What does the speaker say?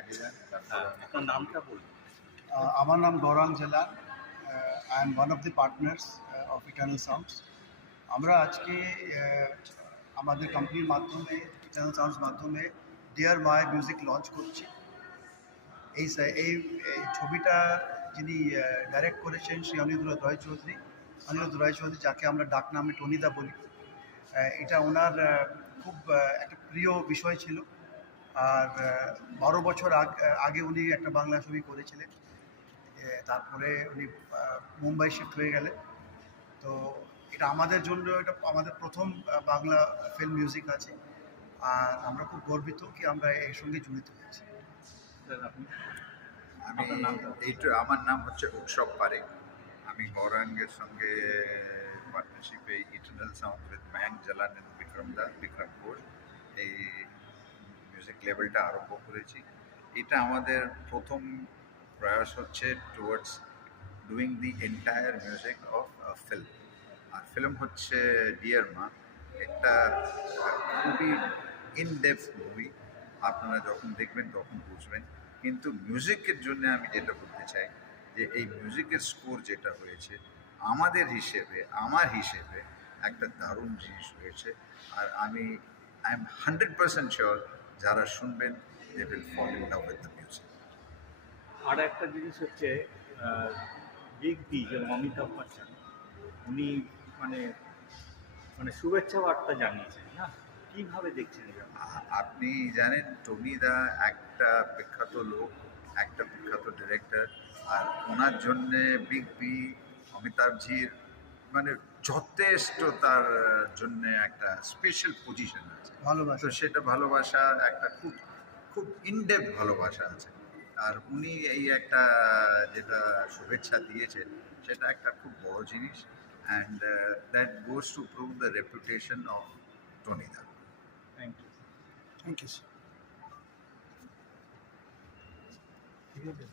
আগে যান, তারপর আপনার নামটা বলুন। আমার নাম গৌরাঙ্গ জেলার। I am one of the partners of eternal sounds. আমরা আজকে আমাদের কোম্পানির মাধ্যমে ইটার্নাল সাউন্ডস মাধ্যমে ডিয়ার মাই মিউজিক লঞ্চ করছি। এই এই এই ছবিটা যিনি ডাইরেক্ট করেছেন শ্রী অনিরুদ্ধ রায়চৌধুরী, যাকে আমরা ডাক নামে টনিদা বলি। এটা ওনার খুব একটা প্রিয় বিষয় ছিল। আর 12 বছর আগে উনি একটা বাংলা ছবি করেছিলেন। তারপরে উনি মুম্বাই শিফট হয়ে গেলেন। তো এটা আমাদের জন্য, এটা আমাদের প্রথম বাংলা ফিল্ম মিউজিক আছে। আর আমরা খুব গর্বিত কি আমরা এর সঙ্গে জড়িত হয়েছি। আমি আমার নাম হচ্ছে উৎসব পারেখ। আমি গৌরাঙ্গের সঙ্গে পার্টনারশিপে eternal sound with Mayank Jalan and Bikrampur এই মিউজিক লেভেলটা আরম্ভ করেছি। এটা আমাদের প্রথম প্রয়াস হচ্ছে towards doing the entire music of film. আর ফিল্ম হচ্ছে ডিয়ার মা। একটা খুবই ইনডেপথ মুভি, আপনারা যখন দেখবেন তখন বুঝবেন। কিন্তু মিউজিকের জন্য আমি যেটা বলতে চাই যে এই মিউজিকের স্কোর যেটা হয়েছে আমার হিসেবে একটা দারুণ জিনিস হয়েছে। আর আই এম 100% শিওর যারা শুনবেন they will fall in love with the music. আর একটা জিনিস হচ্ছে বিগ বি যেমন অমিতাভ বচ্চন, উনি মানে মানে শুভেচ্ছা বার্তা জানিয়েছেন না, কীভাবে দেখছেন এটা? আপনি জানেন টনিদা একটা বিখ্যাত লোক, একটা বিখ্যাত ডিরেক্টর। আর ওনার জন্যে বিগ বি অমিতাভজির মানে যথেষ্ট তার জন্যে একটা স্পেশাল পজিশন আছে। ভালোবাসা। তো সেটা ভালোবাসা একটা খুব খুব ইনডেপথ ভালোবাসা আছে। আর উনি এই একটা যেটা শুভেচ্ছা দিয়েছেন সেটা একটা খুব বড় জিনিস। And that goes to prove the reputation of টনিদা। Thank you. Thank you sir. ঠিক আছে।